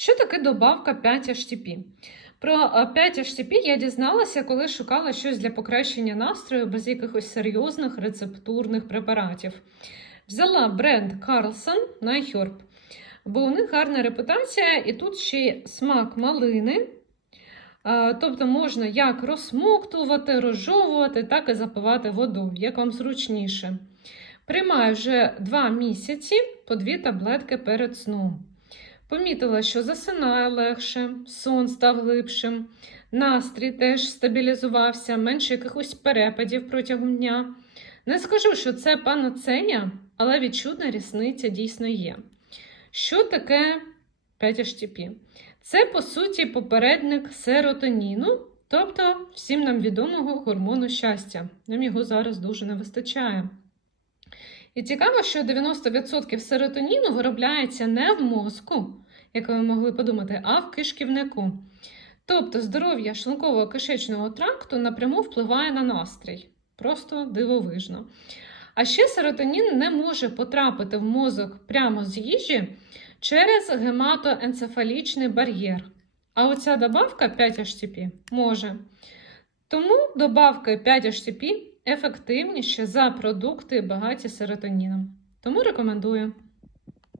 Що таке добавка 5-HTP? Про е, 5-HTP я дізналася, коли шукала щось для покращення настрою без якихось серйозних рецептурних препаратів. Взяла бренд Carlson на iHerb, бо у них гарна репутація, і тут ще смак малини. Е, Тобто можна як розсмоктувати, розжовувати, так і запивати воду, як вам зручніше. Приймаю вже 2 місяці по 2 таблетки перед сном. Помітила, що засинає легше, сон став глибшим, настрій теж стабілізувався, менше якихось перепадів протягом дня. Не скажу, що це панацея, але відчутна різниця дійсно є. Що таке 5-HTP? Це, по суті, попередник серотоніну, тобто всім нам відомого гормону щастя. Нам його зараз дуже не вистачає. І цікаво, що 90% серотоніну виробляється не в мозку, як ви могли подумати, а в кишківнику. Тобто здоров'я шлунково-кишечного тракту напряму впливає на настрій. Просто дивовижно. А ще серотонін не може потрапити в мозок прямо з їжі через гематоенцефалічний бар'єр. А оця добавка 5-HTP може. Тому добавка 5-HTP ефективніше за продукти багаті серотоніном. Тому рекомендую.